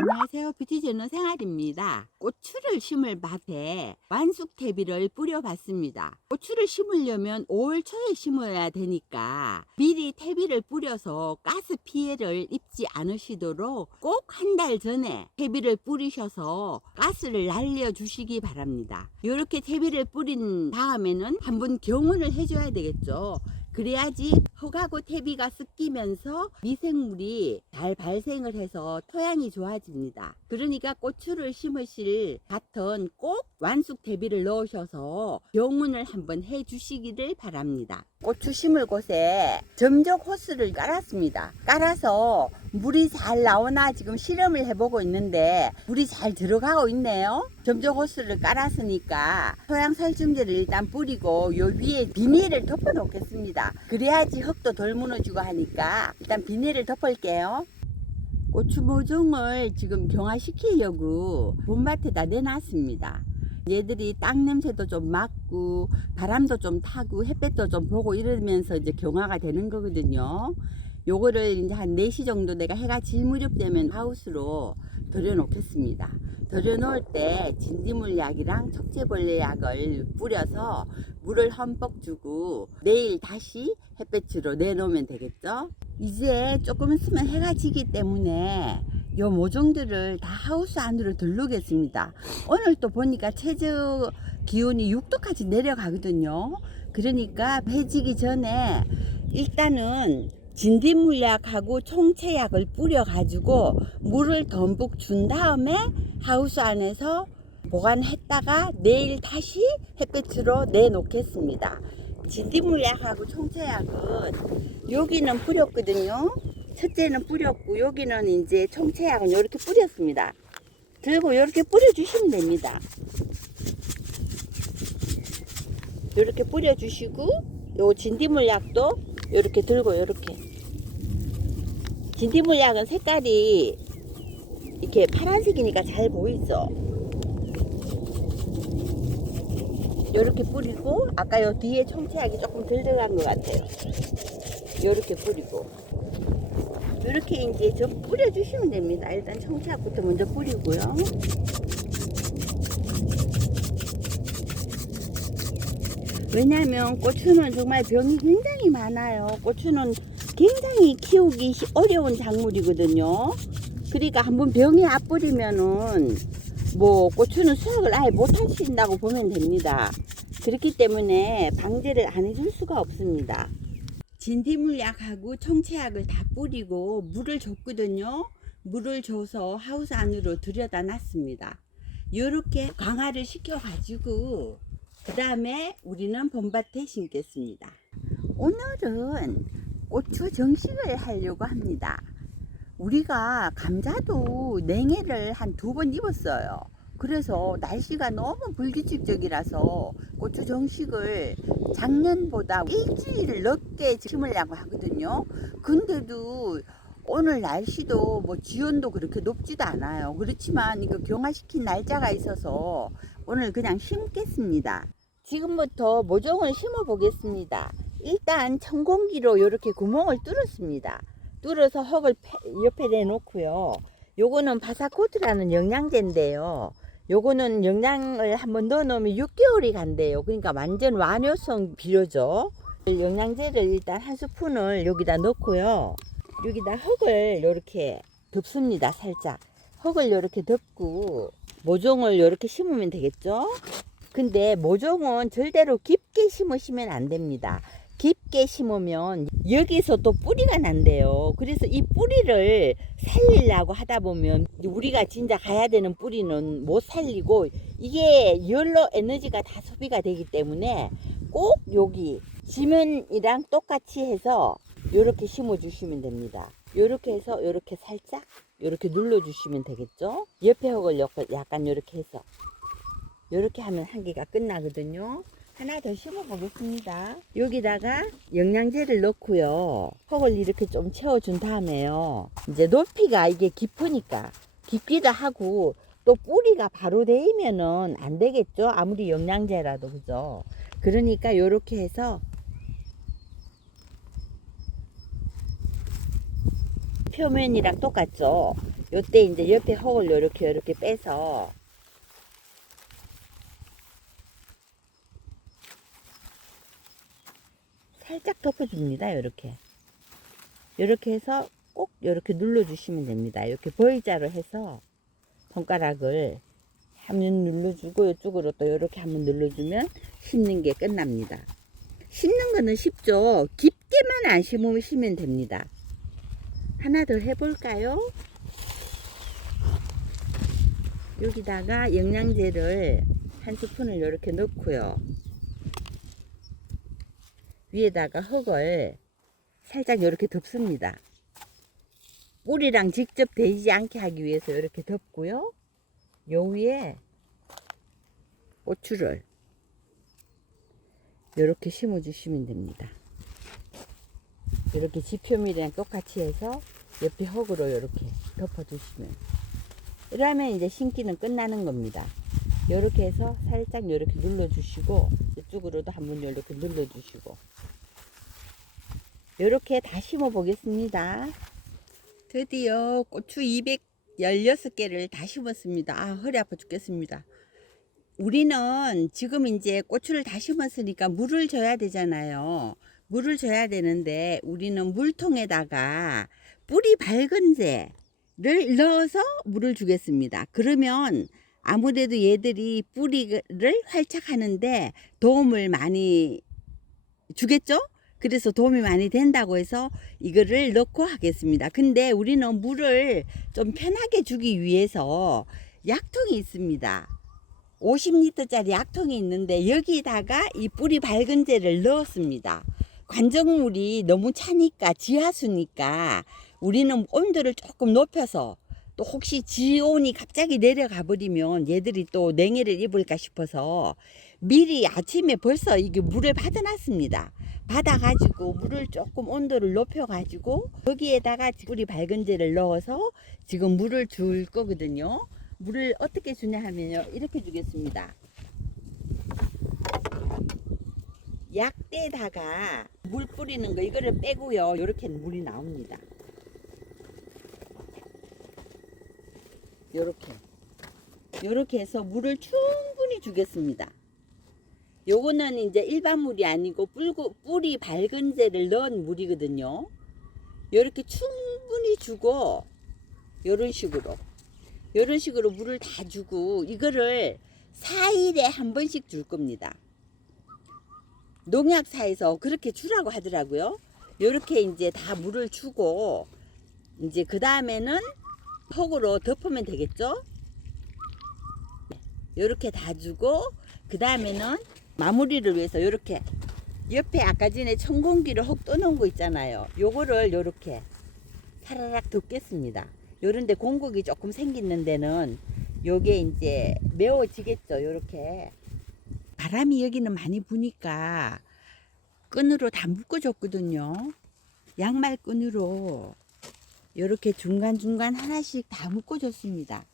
안녕하세요. 뷰티저너 생활입니다. 고추를 심을 밭에 완숙태비를 뿌려봤습니다. 고추를 심으려면 5월 초에 심어야 되니까 미리 태비를 뿌려서 가스 피해를 입지 않으시도록 꼭 한 달 전에 태비를 뿌리셔서 가스를 날려주시기 바랍니다. 이렇게 태비를 뿌린 다음에는 한번 경운을 해줘야 되겠죠. 그래야지 흙하고 태비가 섞이면서 미생물이 잘 발생을 해서 토양이 좋아집니다. 그러니까 고추를 심으실 밭은 꼭 완숙 태비를 넣으셔서 경운을 한번 해 주시기를 바랍니다. 고추 심을 곳에 점적 호스를 깔았습니다. 깔아서 물이 잘 나오나 지금 실험을 해보고 있는데 물이 잘 들어가고 있네요. 점적 호스를 깔았으니까 토양 살충제를 일단 뿌리고 요 위에 비닐을 덮어 놓겠습니다. 그래야지 흙도 덜 무너지고 하니까 일단 비닐을 덮을게요. 고추 모종을 지금 경화시키려고 봄밭에다 내놨습니다. 얘들이 땅 냄새도 좀 맡고 바람도 좀 타고 햇볕도 좀 보고 이러면서 이제 경화가 되는 거거든요. 요거를 이제 한 4시 정도 내가 해가 질 무렵 되면 하우스로 들여 놓겠습니다. 들여 놓을 때 진딧물약이랑 척제벌레약을 뿌려서 물을 흠뻑 주고 내일 다시 햇볕으로 내놓으면 되겠죠. 이제 조금 있으면 해가 지기 때문에 요 모종들을 다 하우스 안으로 들르겠습니다. 오늘 또 보니까 최저 기온이 6도까지 내려가거든요. 그러니까 해 지기 전에 일단은 진딧물약하고 총체약을 뿌려 가지고 물을 듬뿍 준 다음에 하우스 안에서 보관했다가 내일 다시 햇빛으로 내놓겠습니다. 진딧물약하고 총체약은 여기는 뿌렸거든요. 첫째는 뿌렸고 여기는 이제 총체약은 이렇게 뿌렸습니다. 들고 이렇게 뿌려주시면 됩니다. 이렇게 뿌려주시고 요 진딧물약도 이렇게 들고 이렇게. 진딧물약은 색깔이 이렇게 파란색이니까 잘 보이죠. 이렇게 뿌리고 아까 요 뒤에 총체약이 조금 덜 들어간 것 같아요. 이렇게 뿌리고 이렇게 이제 좀 뿌려주시면 됩니다. 일단 총체약부터 먼저 뿌리고요. 왜냐하면 고추는 정말 병이 굉장히 많아요. 고추는 굉장히 키우기 어려운 작물이거든요. 그러니까 한번 병이 앞버리면은 뭐 고추는 수확을 아예 못 하신다고 보면 됩니다. 그렇기 때문에 방제를 안 해줄 수가 없습니다. 진딧물약하고 총체약을 다 뿌리고 물을 줬거든요. 물을 줘서 하우스 안으로 들여다 놨습니다. 이렇게 강화를 시켜 가지고 그 다음에 우리는 봄밭에 심겠습니다. 오늘은 고추 정식을 하려고 합니다. 우리가 감자도 냉해를 한 2번 입었어요. 그래서 날씨가 너무 불규칙적이라서 고추 정식을 작년보다 일주일 늦게 심으려고 하거든요. 근데도 오늘 날씨도 뭐 지온도 그렇게 높지도 않아요. 그렇지만 이거 경화시킨 날짜가 있어서 오늘 그냥 심겠습니다. 지금부터 모종을 심어 보겠습니다. 일단 천공기로 이렇게 구멍을 뚫었습니다. 뚫어서 흙을 옆에 내놓고요. 요거는 바사코트라는 영양제인데요. 요거는 영양을 한번 넣어 놓으면 6개월이 간대요. 그러니까 완전 완효성 비료죠. 영양제를 일단 한 스푼을 여기다 넣고요. 여기다 흙을 이렇게 덮습니다. 살짝 흙을 이렇게 덮고 모종을 이렇게 심으면 되겠죠. 근데 모종은 절대로 깊게 심으시면 안 됩니다. 깊게 심으면 여기서 또 뿌리가 난대요. 그래서 이 뿌리를 살리려고 하다 보면 우리가 진짜 가야 되는 뿌리는 못 살리고 이게 열로 에너지가 다 소비가 되기 때문에 꼭 여기 지면이랑 똑같이 해서 이렇게 심어 주시면 됩니다. 이렇게 해서 이렇게 살짝 이렇게 눌러 주시면 되겠죠. 옆에 흙을 약간 이렇게 해서 이렇게 하면 한 개가 끝나거든요. 하나 더 심어 보겠습니다. 여기다가 영양제를 넣고요. 흙을 이렇게 좀 채워준 다음에요. 이제 높이가 이게 깊으니까 깊기도 하고 또 뿌리가 바로 데이면은 안 되겠죠. 아무리 영양제라도 그죠. 그러니까 이렇게 해서 표면이랑 똑같죠. 요때 이제 옆에 흙을 요렇게 빼서 살짝 덮어줍니다. 요렇게 해서 꼭 요렇게 눌러주시면 됩니다. 이렇게 V자로 해서 손가락을 한번 눌러주고 이쪽으로 또 요렇게 한번 눌러주면 심는 게 끝납니다. 심는 거는 쉽죠. 깊게만 안 심으시면 됩니다. 하나 더 해볼까요? 여기다가 영양제를 한 스푼을 이렇게 넣고요. 위에다가 흙을 살짝 이렇게 덮습니다. 뿌리랑 직접 대지 않게 하기 위해서 이렇게 덮고요. 요 위에 고추를 이렇게 심어 주시면 됩니다. 이렇게 지표밀이랑 똑같이 해서 옆에 흙으로 이렇게 덮어 주시면, 이러면 이제 심기는 끝나는 겁니다. 이렇게 해서 살짝 이렇게 눌러 주시고 이쪽으로도 한번 이렇게 눌러 주시고 이렇게 다 심어 보겠습니다. 드디어 고추 216개를 다 심었습니다. 아, 허리 아파 죽겠습니다. 우리는 지금 이제 고추를 다 심었으니까 물을 줘야 되잖아요. 물을 줘야 되는데 우리는 물통에다가 뿌리 밝은제를 넣어서 물을 주겠습니다. 그러면 아무래도 얘들이 뿌리를 활착하는데 도움을 많이 주겠죠? 그래서 도움이 많이 된다고 해서 이거를 넣고 하겠습니다. 근데 우리는 물을 좀 편하게 주기 위해서 약통이 있습니다. 50리터짜리 약통이 있는데 여기다가 이 뿌리 밝은제를 넣었습니다. 관정물이 너무 차니까, 지하수니까 우리는 온도를 조금 높여서, 또 혹시 지온이 갑자기 내려가 버리면 얘들이 또 냉해를 입을까 싶어서 미리 아침에 벌써 이게 물을 받아놨습니다. 받아가지고 물을 조금 온도를 높여가지고 여기에다가 뿌리 밝은제를 넣어서 지금 물을 줄 거거든요. 물을 어떻게 주냐 하면요, 이렇게 주겠습니다. 약대에다가 물 뿌리는 거 이거를 빼고요, 이렇게 물이 나옵니다. 요렇게 해서 물을 충분히 주겠습니다. 요거는 이제 일반 물이 아니고 뿌리 밝은제를 넣은 물이거든요. 요렇게 충분히 주고 요런 식으로 물을 다 주고 이거를 4일에 한 번씩 줄 겁니다. 농약사에서 그렇게 주라고 하더라고요. 요렇게 이제 다 물을 주고 이제 그 다음에는 흙으로 덮으면 되겠죠. 요렇게 다 주고 그 다음에는 마무리를 위해서 요렇게 옆에 아까 전에 천공기를 흙 떠놓은 거 있잖아요. 요거를 요렇게 사라락 덮겠습니다. 요런데 공국이 조금 생기는 데는 요게 이제 메워지겠죠. 요렇게 바람이 여기는 많이 부니까 끈으로 다 묶어줬거든요. 양말 끈으로 요렇게 중간중간 하나씩 다 묶어줬습니다.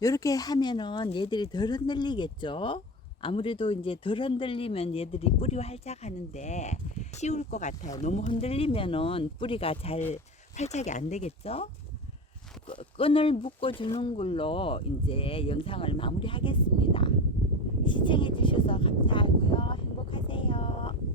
요렇게 하면은 얘들이 덜 흔들리겠죠. 아무래도 이제 덜 흔들리면 얘들이 뿌리 활착하는데 쉬울 것 같아요. 너무 흔들리면은 뿌리가 잘 활착이 안 되겠죠. 끈을 묶어주는 걸로 이제 영상을 마무리하겠습니다. 시청해 주셔서 감사하고요. 행복하세요.